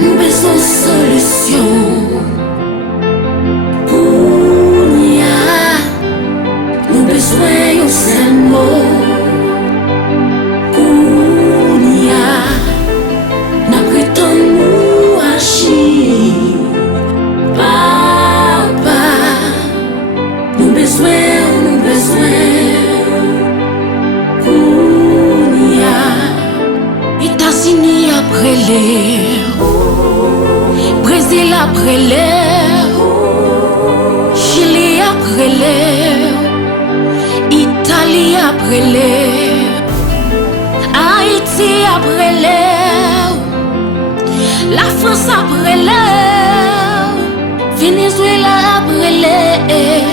Nous besoin de solution. Kounia, nous besoin d'un seul mot. Kounia, n'a prétend nous agir. Papa, nous besoin. États-Unis après l'air, Brésil après l'air, Chili après l'air, Italie après l'air, Haïti après l'air, la France après l'air, Venezuela après l'air.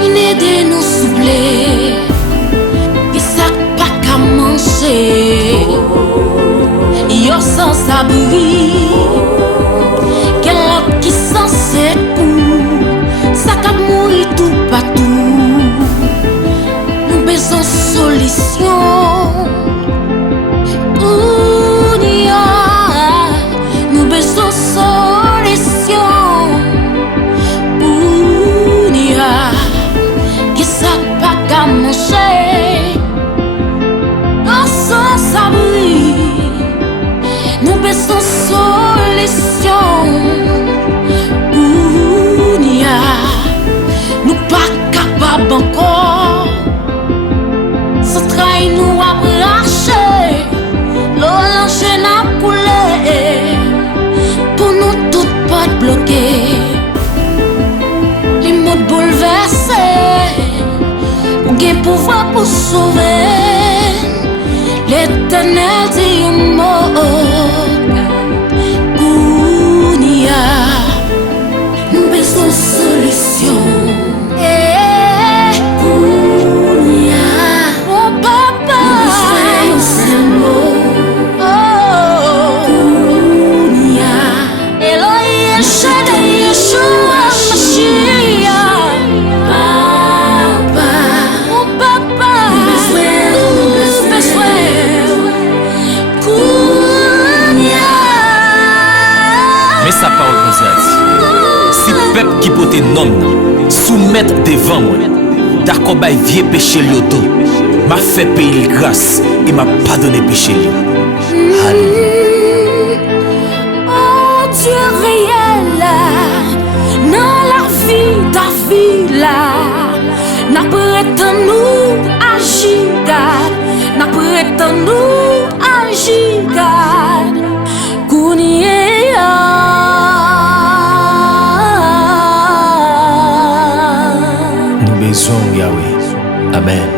Venez de nous souffler, qui ça pas qu'à manger. Yo sans abri, quel autre qui sans secours, ça qu'a mourir tout partout. Nous besoin solution. Nous besoin solution. Qui ça pas qu'à manger. Yo sans abri. Nous besoin solution. Kounia, nous pas capables encore. Ce train nous a braché, l'eau l'enchaîne a coulé. Pour nous toutes pas bloquer, les mots bouleversés. Ou gain pouvoir pour sauver. L'Éternel dit un mot. Kounia, nous besoin de solution. Kounia, oh papa, nous besoin d'un seul mot. Kounia, Elohim, Shaddai, Yeshua, Mashiach. Papa, oh papa, nous besoin. Mais sa parole nous a dit, si peuple qui porte nom soumettre devant moi, d'accord bah vieux péché l'auto, m'a fait payer grâce et m'a pardonné péché lui. Alléluia. Oh Dieu réel, dans la vie ta vie là, n'a prétend nous agir, n'a prétend nous agir. Kounia. Nous besoin Yahweh. Amen.